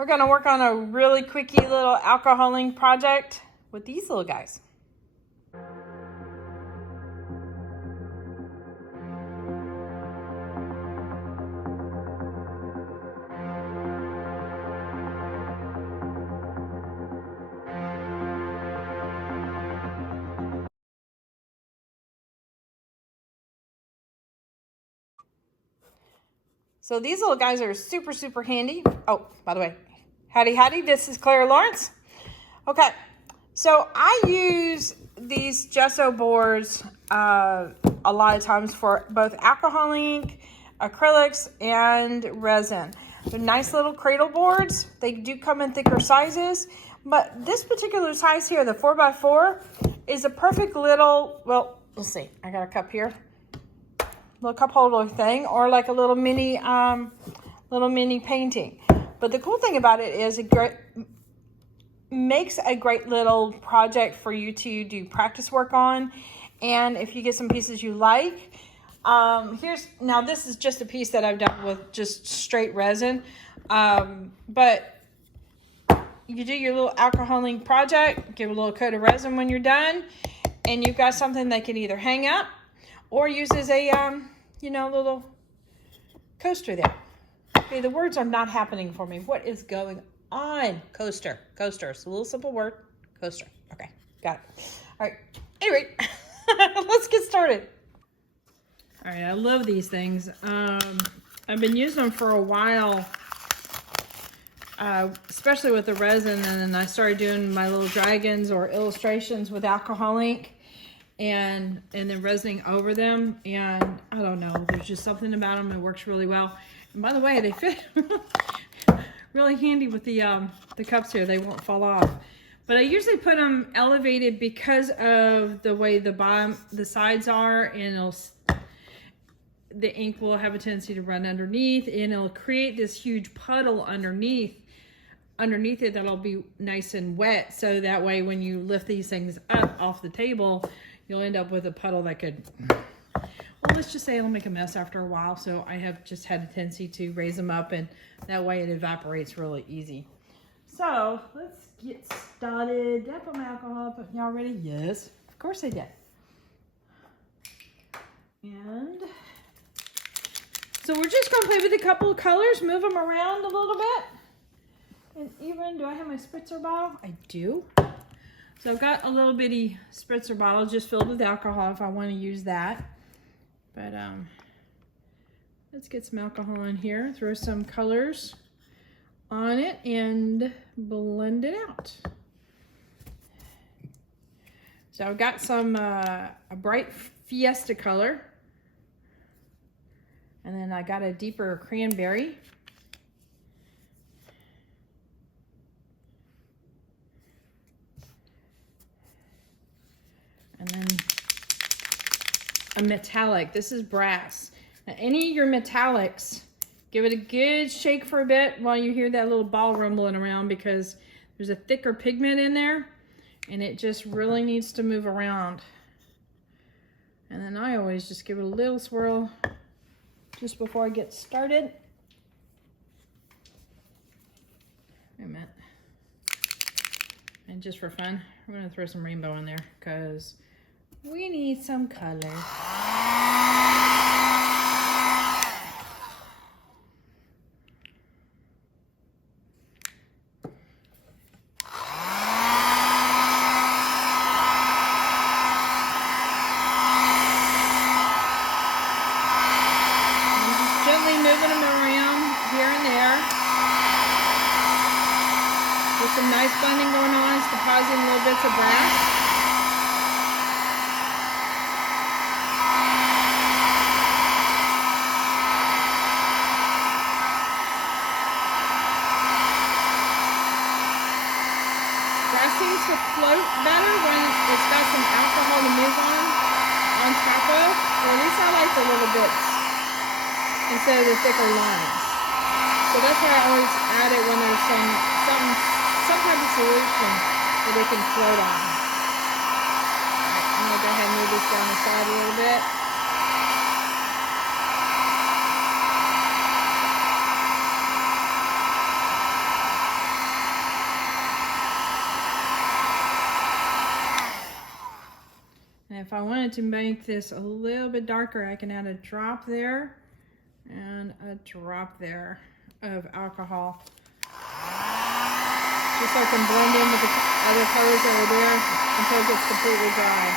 We're going to work on a really quickie little alcoholing project with these little guys. So these little guys are super, super handy. Oh, by the way, howdy, howdy. This is Clara Lawrence. Okay, so I use these gesso boards a lot of times for both alcohol ink, acrylics, and resin. They're nice little cradle boards. They do come in thicker sizes, but this particular size here, the 4x4, is a perfect little, well, let's see. I got a cup here. Little cup holder thing, or like a little mini painting. But the cool thing about it is it makes a great little project for you to do practice work on. And if you get some pieces you like, now this is just a piece that I've done with just straight resin. But you do your little alcoholing project, give a little coat of resin when you're done, and you've got something that can either hang up or use as a, little coaster there. Okay, the words are not happening for me. What is going on? Coaster. Coaster. It's a little simple word. Coaster. Okay, got it. All right. Anyway, let's get started. All right, I love these things. I've been using them for a while, especially with the resin, and then I started doing my little dragons or illustrations with alcohol ink. And then resining over them, and I don't know, there's just something about them that works really well. And by the way, they fit really handy with the cups here. They won't fall off. But I usually put them elevated because of the way the sides are, and the ink will have a tendency to run underneath, and it'll create this huge puddle underneath it that'll be nice and wet. So that way, when you lift these things up off the table, you'll end up with a puddle that could, well, let's just say it'll make a mess after a while. So I have just had a tendency to raise them up, and that way it evaporates really easy. So let's get started. Did I put my alcohol up? Y'all ready? Yes, of course I did. And so we're just gonna play with a couple of colors, move them around a little bit. And even, do I have my spritzer bottle? I do. So I've got a little bitty spritzer bottle just filled with alcohol if I want to use that. But let's get some alcohol in here, throw some colors on it, and blend it out. So I've got some a bright Fiesta color, and then I got a deeper cranberry. And then a metallic. This is brass. Now, any of your metallics, give it a good shake for a bit while you hear that little ball rumbling around, because there's a thicker pigment in there and it just really needs to move around. And then I always just give it a little swirl just before I get started. Wait a minute. And just for fun, I'm going to throw some rainbow in there because we need some color. Gently moving them around here and there. With some nice blending going on, it's depositing little bits of brass. Brass seems to float better when it's got some alcohol to move on top of. Or at least I like the little bits instead of the thicker lines. So that's why I always add it when there's some type of solution that they can float on. Alright, I'm going to go ahead and move this down the side a little bit. I wanted to make this a little bit darker, I can add a drop there and a drop there of alcohol. Just so I can blend in with the other colors that are there until it gets completely dry.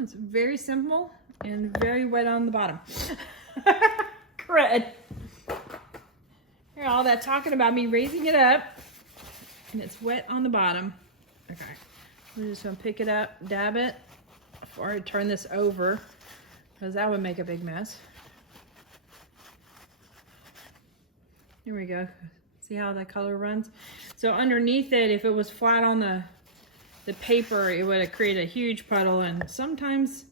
It's very simple and very wet on the bottom. Crud. Here, all that talking about me raising it up, and it's wet on the bottom. Okay, I'm just gonna pick it up, dab it before I turn this over, because that would make a big mess. Here we go. See how the color runs? So underneath it, if it was flat on the paper, it would have created a huge puddle, and sometimes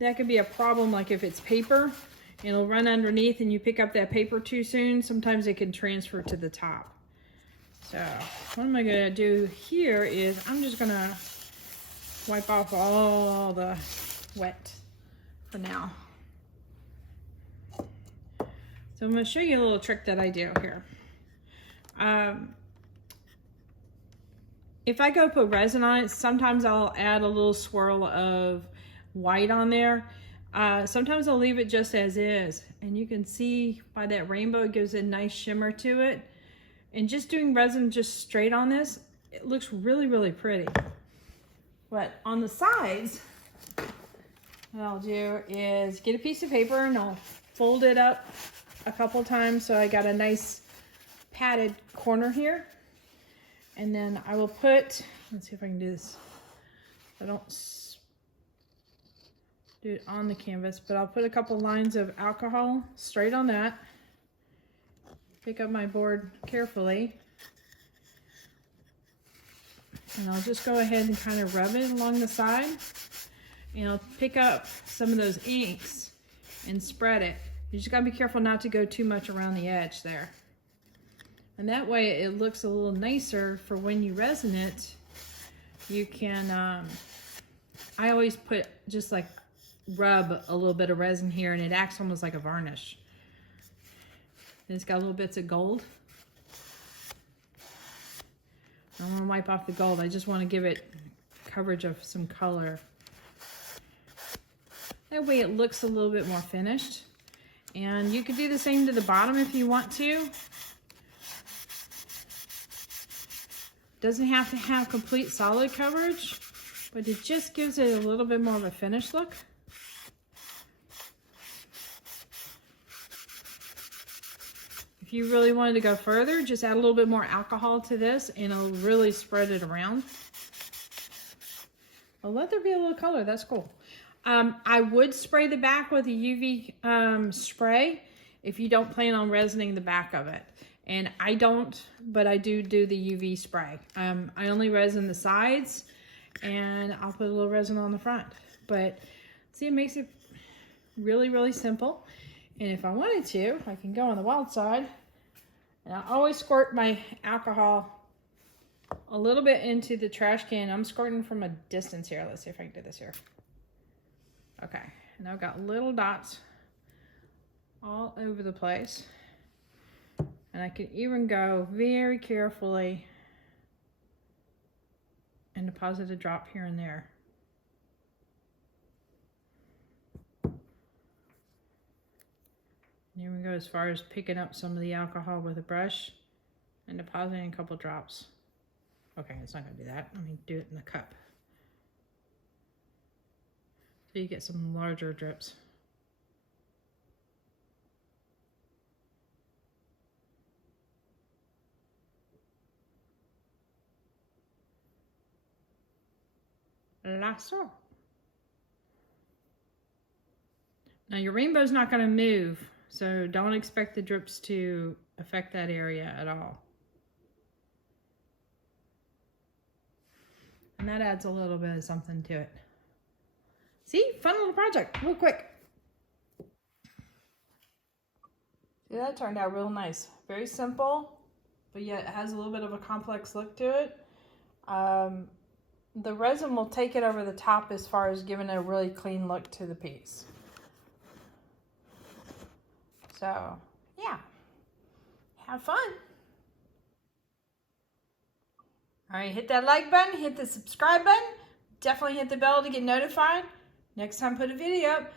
that could be a problem. Like if it's paper, it'll run underneath and you pick up that paper too soon, sometimes it can transfer to the top. So what am I gonna do here is I'm just gonna wipe off all the wet for now. So I'm gonna show you a little trick that I do here. If I go put resin on it, sometimes I'll add a little swirl of white on there. Sometimes I'll leave it just as is. And you can see by that rainbow, it gives a nice shimmer to it. And just doing resin just straight on this, it looks really, really pretty. But on the sides, what I'll do is get a piece of paper and I'll fold it up a couple times so I got a nice padded corner here. And then I will put, let's see if I can do this. I don't do it on the canvas, but I'll put a couple lines of alcohol straight on that. Pick up my board carefully. And I'll just go ahead and kind of rub it along the side. And I'll pick up some of those inks and spread it. You just gotta be careful not to go too much around the edge there. And that way it looks a little nicer for when you resin it. You can, I always put just like rub a little bit of resin here and it acts almost like a varnish. And it's got little bits of gold. I don't want to wipe off the gold. I just want to give it coverage of some color. That way it looks a little bit more finished. And you could do the same to the bottom if you want to. Doesn't have to have complete solid coverage, but it just gives it a little bit more of a finished look. If you really wanted to go further, just add a little bit more alcohol to this and it'll really spread it around. I'll let there be a little color, that's cool. I would spray the back with a UV spray if you don't plan on resining the back of it. And I don't, but I do the UV spray. I only resin the sides and I'll put a little resin on the front. But see, it makes it really, really simple. And if I wanted to, I can go on the wild side and I always squirt my alcohol a little bit into the trash can. I'm squirting from a distance here. Let's see if I can do this here. Okay, and I've got little dots all over the place. And I can even go very carefully and deposit a drop here and there. And here we go as far as picking up some of the alcohol with a brush and depositing a couple drops. Okay, it's not gonna do that. Let me do it in the cup. So you get some larger drips. Lasso. Now your rainbow's not going to move, so don't expect the drips to affect that area at all. And that adds a little bit of something to it. See, fun little project, real quick. Yeah, that turned out real nice. Very simple, but yet it has a little bit of a complex look to it. The resin will take it over the top as far as giving a really clean look to the piece. So yeah, have fun. All right, hit that like button, hit the subscribe button. Definitely hit the bell to get notified next time I put a video up.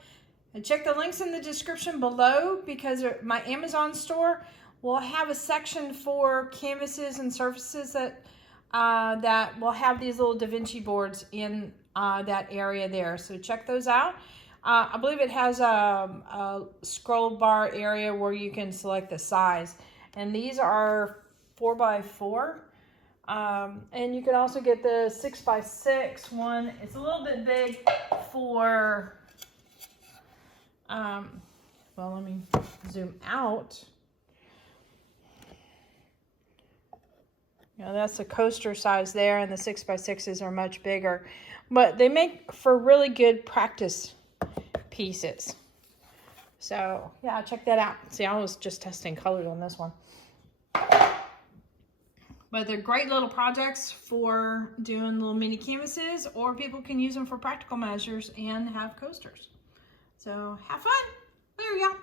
And check the links in the description below, because my Amazon store will have a section for canvases and surfaces that that will have these little Da Vinci boards in that area there. So check those out. I believe it has a scroll bar area where you can select the size. And these are 4x4. And you can also get the 6x6 one. It's a little bit big for, well, let me zoom out. You know, that's the coaster size there, and the 6x6s are much bigger. But they make for really good practice pieces. So, yeah, check that out. See, I was just testing colors on this one. But they're great little projects for doing little mini canvases, or people can use them for practical measures and have coasters. So have fun. There we go.